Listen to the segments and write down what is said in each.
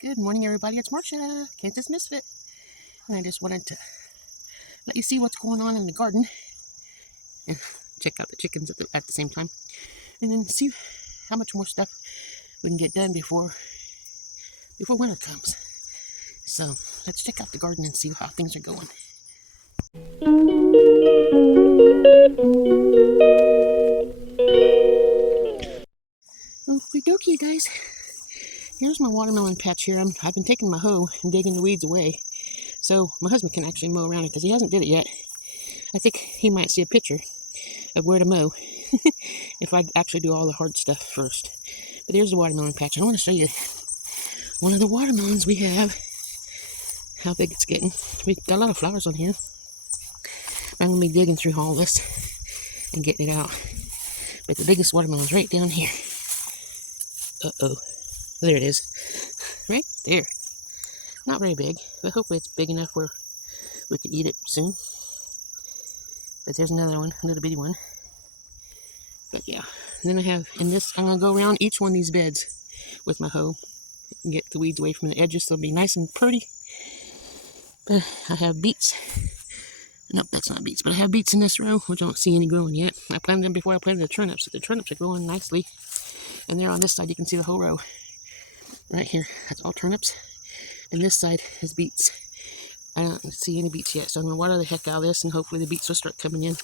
Good morning, everybody. It's Marcia, Kansas Misfit, and I just wanted to let you see what's going on in the garden and check out the chickens at the same time, and then see how much more stuff we can get done before winter comes. So let's check out the garden and see how things are going. Okie dokie, guys. Here's my watermelon patch here. I've been taking my hoe and digging the weeds away, so my husband can actually mow around it because he hasn't did it yet. I think he might see a picture of where to mow if I actually do all the hard stuff first. But here's the watermelon patch. I want to show you one of the watermelons we have, how big it's getting. We've got a lot of flowers on here. I'm going to be digging through all this and getting it out. But the biggest watermelon's right down here. Uh-oh. There it is. Right there. Not very big, but hopefully it's big enough where we can eat it soon. But there's another one, a little bitty one. But yeah. And then I have, in this, I'm going to go around each one of these beds with my hoe and get the weeds away from the edges so it'll be nice and pretty. But I have beets. Nope, that's not beets, but I have beets in this row, which I don't see any growing yet. I planted them before I planted the turnips, so the turnips are growing nicely. And there on this side, you can see the whole row. Right here, that's all turnips. And this side is beets. I don't see any beets yet, so I'm going to water the heck out of this, and hopefully the beets will start coming in.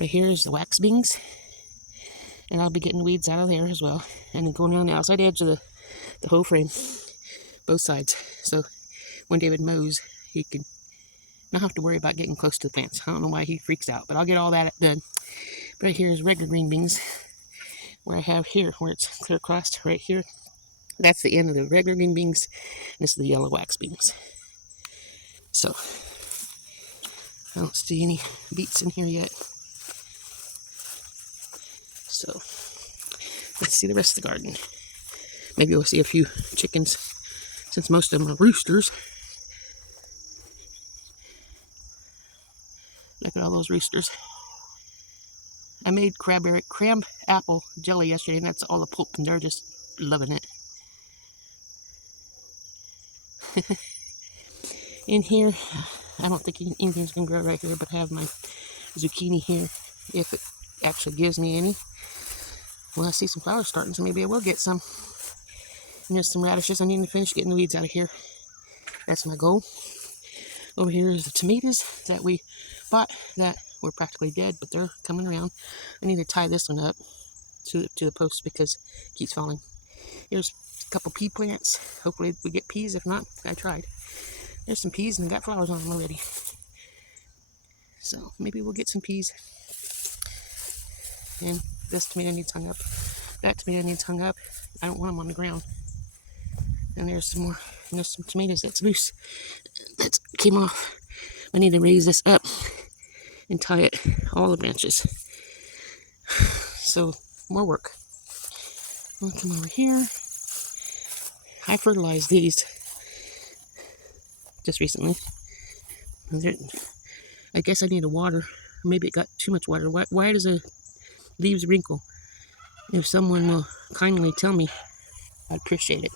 Right here is the wax beans. And I'll be getting the weeds out of there as well. And then going around the outside edge of the hoe frame, both sides. So when David mows, he can not have to worry about getting close to the plants. I don't know why he freaks out, but I'll get all that done. But right here is regular green beans, where I have here, where it's clear across right here. That's the end of the regular green beans. This is the yellow wax beans. So I don't see any beets in here yet. So let's see the rest of the garden. Maybe we'll see a few chickens, since most of them are roosters. Look at all those roosters. I made crab apple jelly yesterday, and that's all the pulp, and they're just loving it. In here, I don't think anything's going to grow right here, but I have my zucchini here, if it actually gives me any. Well, I see some flowers starting, so maybe I will get some. And there's some radishes. I need to finish getting the weeds out of here. That's my goal. Over here is the tomatoes that we bought that were practically dead, but they're coming around. I need to tie this one up to the post because it keeps falling. Here's a couple pea plants. Hopefully we get peas. If not, I tried. There's some peas, and they got flowers on them already. So maybe we'll get some peas. And this tomato needs hung up. That tomato needs hung up. I don't want them on the ground. And there's some more. And there's some tomatoes that's loose. That came off. I need to raise this up and tie it, all the branches. So, more work. I'll come over here. I fertilized these just recently. I guess I need to water. Maybe it got too much water. Why does the leaves wrinkle? If someone will kindly tell me, I'd appreciate it.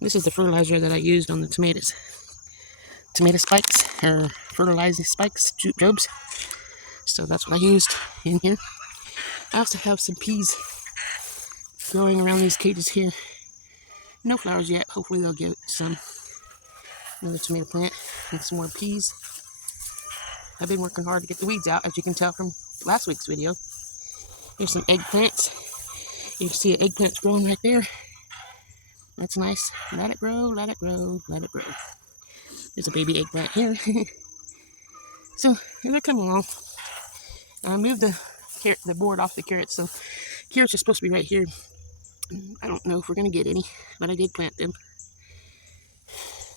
This is the fertilizer that I used on the tomatoes. Tomato spikes, or fertilizing spikes, jobs. So that's what I used in here. I also have some peas growing around these cages here. No flowers yet. Hopefully they'll get some. Another tomato plant and some more peas. I've been working hard to get the weeds out, as you can tell from last week's video. Here's some eggplants. You can see an eggplant's growing right there. That's nice. Let it grow, let it grow, let it grow. There's a baby eggplant here. So they're coming along. I moved the board off the carrots, so carrots are supposed to be right here. I don't know if we're going to get any, but I did plant them.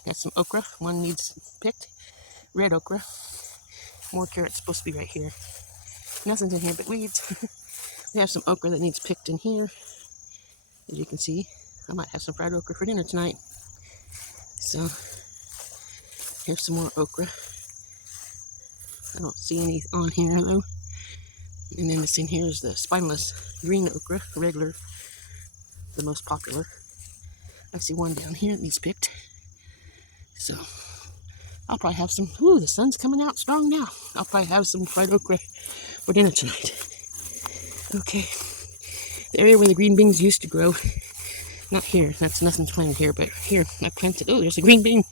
Got some okra. One needs picked. Red okra. More carrots supposed to be right here. Nothing's in here but weeds. We have some okra that needs picked in here. As you can see, I might have some fried okra for dinner tonight. So here's some more okra. I don't see any on here though. And then this in here is the spineless green okra, regular, the most popular. I see one down here that needs picked. So I'll probably have some. Ooh, the sun's coming out strong now. I'll probably have some fried okra for dinner tonight. Okay, the area where the green beans used to grow. Not here. That's nothing's planted here, but here I planted. Oh, there's a green bean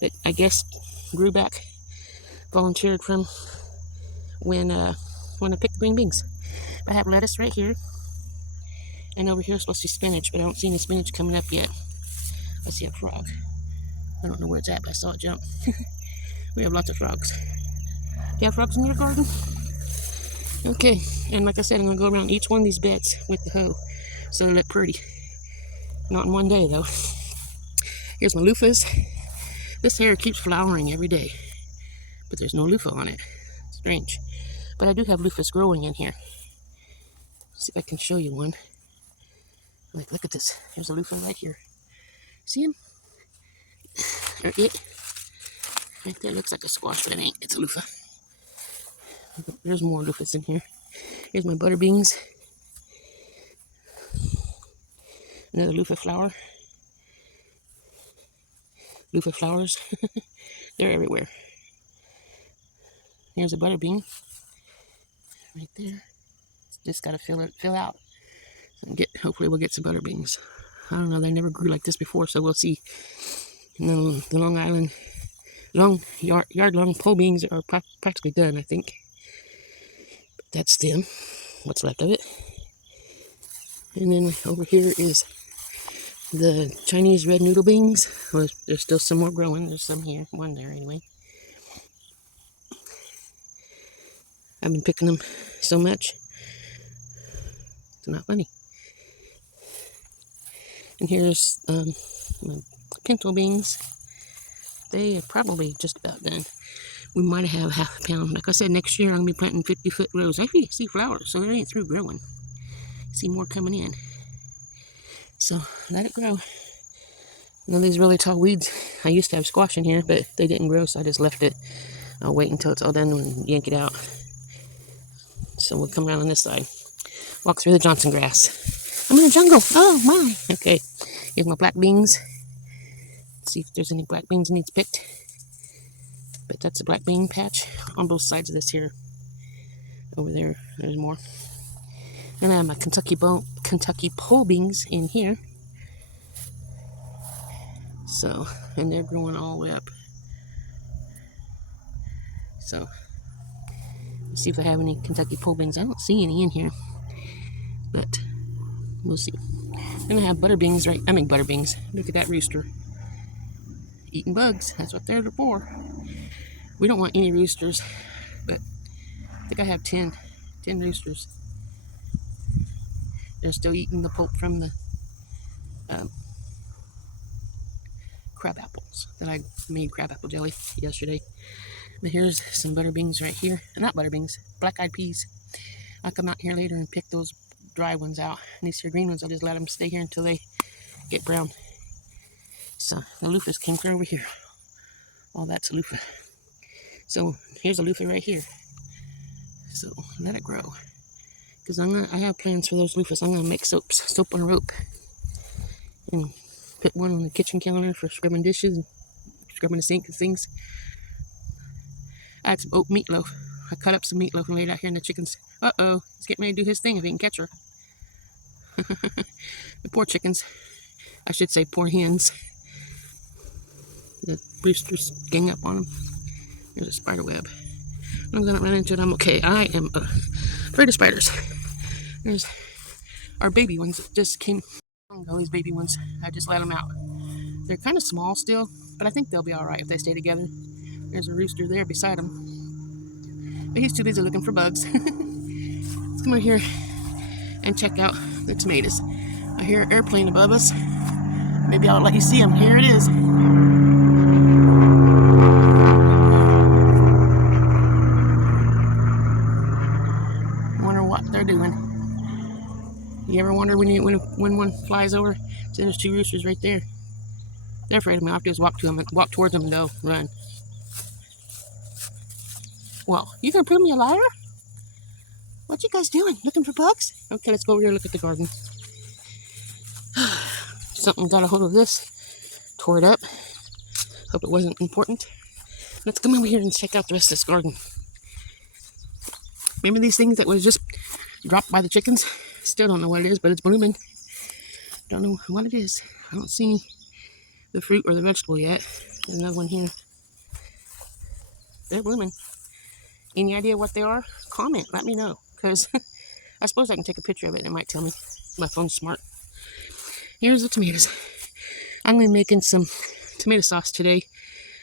that I guess grew back. Volunteered from when I picked the green beans. I have lettuce right here, and over here is supposed to be spinach, but I don't see any spinach coming up yet. I see a frog. I don't know where it's at, but I saw it jump. We have lots of frogs. Do you have frogs in your garden? Okay, and like I said, I'm going to go around each one of these beds with the hoe so they look pretty. Not in one day, though. Here's my loofahs. This hair keeps flowering every day, but there's no loofah on it. Strange. But I do have loofahs growing in here. Let's see if I can show you one. Like, look at this. There's a loofah right here. See him? Or it. Right there looks like a squash, but it ain't. It's a loofah. There's more loofahs in here. Here's my butter beans. Another loofah flower. Loofah flowers. They're everywhere. Here's a butter bean. Right there. Just gotta fill out. Hopefully we'll get some butter beans. I don't know, they never grew like this before, so we'll see. And then the Long Island, yard-long pole beans are practically done, I think. But that's them, what's left of it. And then over here is the Chinese red noodle beans. Well, there's still some more growing. There's some here, one there anyway. I've been picking them so much. It's not funny. And here's my pinto beans. They are probably just about done. We might have half a pound. Like I said, next year I'm going to be planting 50-foot rows. I see flowers, so they ain't through growing. See more coming in. So let it grow. None of these really tall weeds. I used to have squash in here, but they didn't grow, so I just left it. I'll wait until it's all done and yank it out. So we'll come around on this side. Walk through the Johnson grass. I'm in the jungle. Oh my. Okay. Here's my black beans. Let's see if there's any black beans that needs picked. But that's a black bean patch on both sides of this here. Over there, there's more. And I have my Kentucky pole beans in here. So, and they're growing all the way up. So, let's see if I have any Kentucky pole beans. I don't see any in here, but we'll see. Then I have butter beans, right? Butter beans. Look at that rooster. Eating bugs. That's what they're for. We don't want any roosters, but I think I have 10 roosters. They're still eating the pulp from the crab apples that I made crab apple jelly yesterday. But here's some butter beans right here. Not butter beans, black-eyed peas. I'll come out here later and pick those dry ones out. And these here green ones, I'll just let them stay here until they get brown. So the loofahs came clear over here. All that's a loofah. So here's a loofah right here. So let it grow. Because I have plans for those loofahs. I'm going to make soap on a rope. And put one on the kitchen counter for scrubbing dishes and scrubbing the sink and things. I had some oat meatloaf. I cut up some meatloaf and laid it out here in the chickens. Uh-oh, he's getting ready to do his thing if he can catch her. The poor chickens. I should say poor hens. The roosters gang up on them. There's a spider web. As long as I don't run into it, I'm okay. I am afraid of spiders. There's our baby ones that just came. All these baby ones, I just let them out. They're kind of small still, but I think they'll be all right if they stay together. There's a rooster there beside him, but he's too busy looking for bugs. Let's come over here and check out the tomatoes. I hear an airplane above us. Maybe I'll let you see them. Here it is. Wonder what they're doing. You ever wonder when one flies over? See, there's two roosters right there. They're afraid of me. I have to just walk towards them and they'll run. Well, you gonna prove me a liar? What you guys doing? Looking for bugs? Okay, let's go over here and look at the garden. something got a hold of this, tore it up. Hope it wasn't important. Let's come over here and check out the rest of this garden. Remember these things that was just dropped by the chickens? Still don't know what it is, but it's blooming. Don't know what it is. I don't see the fruit or the vegetable yet. There's another one here. They're blooming. Any idea what they are? Comment, let me know, because I suppose I can take a picture of it and it might tell me. My phone's smart. Here's the tomatoes. I'm going to be making some tomato sauce today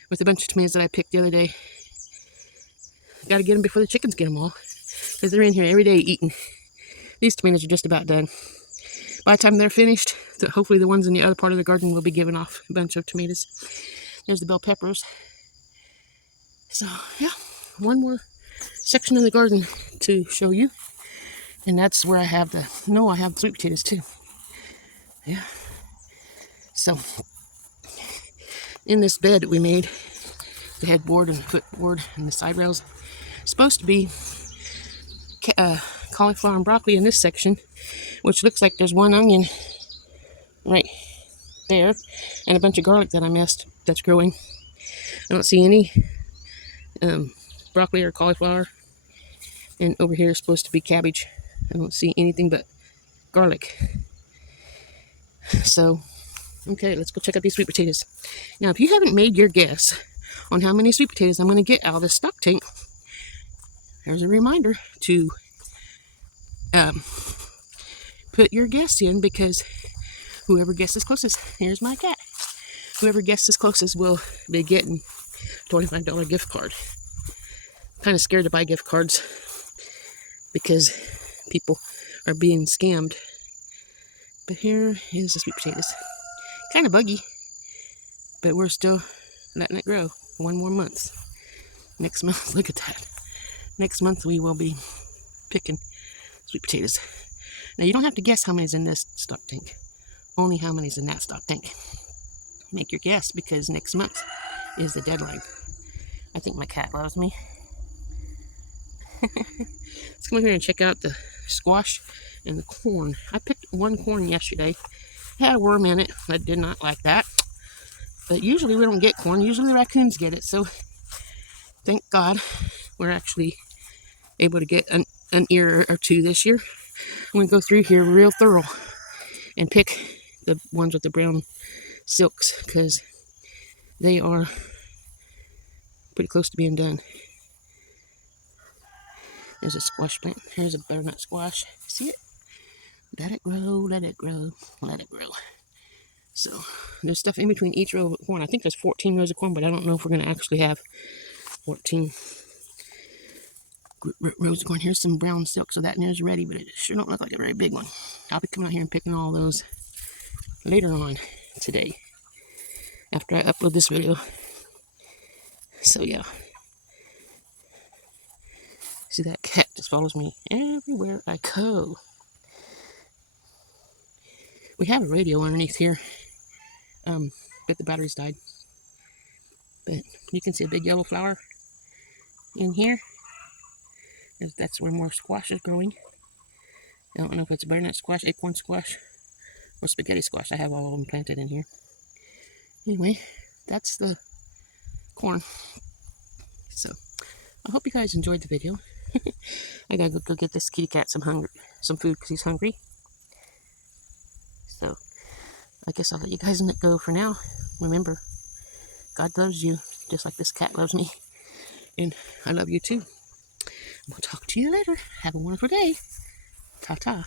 with a bunch of tomatoes that I picked the other day. Got to get them before the chickens get them all, because they're in here every day eating. These tomatoes are just about done. By the time they're finished, hopefully the ones in the other part of the garden will be giving off a bunch of tomatoes. There's the bell peppers. So, yeah, one more section of the garden to show you. And that's where I have I have sweet potatoes too. Yeah. So, in this bed that we made, the headboard and the footboard and the side rails, supposed to be cauliflower and broccoli in this section, which looks like there's one onion right there and a bunch of garlic that I missed that's growing. I don't see any broccoli or cauliflower, and over here is supposed to be cabbage. I don't see anything but garlic. So, okay, let's go check out these sweet potatoes. Now, if you haven't made your guess on how many sweet potatoes I'm going to get out of this stock tank, there's a reminder to put your guess in, because whoever guesses closest, here's my cat, whoever guesses closest will be getting a $25 gift card. Kind of scared to buy gift cards because people are being scammed. But here is the sweet potatoes. Kind of buggy, but we're still letting it grow. One more month. Next month, look at that. Next month we will be picking sweet potatoes. Now you don't have to guess how many's in this stock tank. Only how many's in that stock tank. Make your guess, because next month is the deadline. I think my cat loves me. Let's come over here and check out the squash and the corn. I picked one corn yesterday. It had a worm in it. I did not like that. But usually we don't get corn. Usually the raccoons get it. So thank God we're actually able to get an ear or two this year. I'm going to go through here real thorough and pick the ones with the brown silks, because they are pretty close to being done. There's a squash plant. Here's a butternut squash. See it? Let it grow, let it grow, let it grow. So there's stuff in between each row of corn. I think there's 14 rows of corn, but I don't know if we're going to actually have 14 rows of corn. Here's some brown silk, so that near's ready, but it sure don't look like a very big one. I'll be coming out here and picking all those later on today, after I upload this video. So yeah. See, that cat just follows me everywhere I go. We have a radio underneath here, but the batteries died. But you can see a big yellow flower in here. That's where more squash is growing. I don't know if it's butternut squash, acorn squash, or spaghetti squash. I have all of them planted in here. Anyway, that's the corn. So, I hope you guys enjoyed the video. I gotta go get this kitty cat some food because he's hungry. So, I guess I'll let you guys go for now. Remember, God loves you just like this cat loves me. And I love you too. I'm gonna talk to you later. Have a wonderful day. Ta-ta.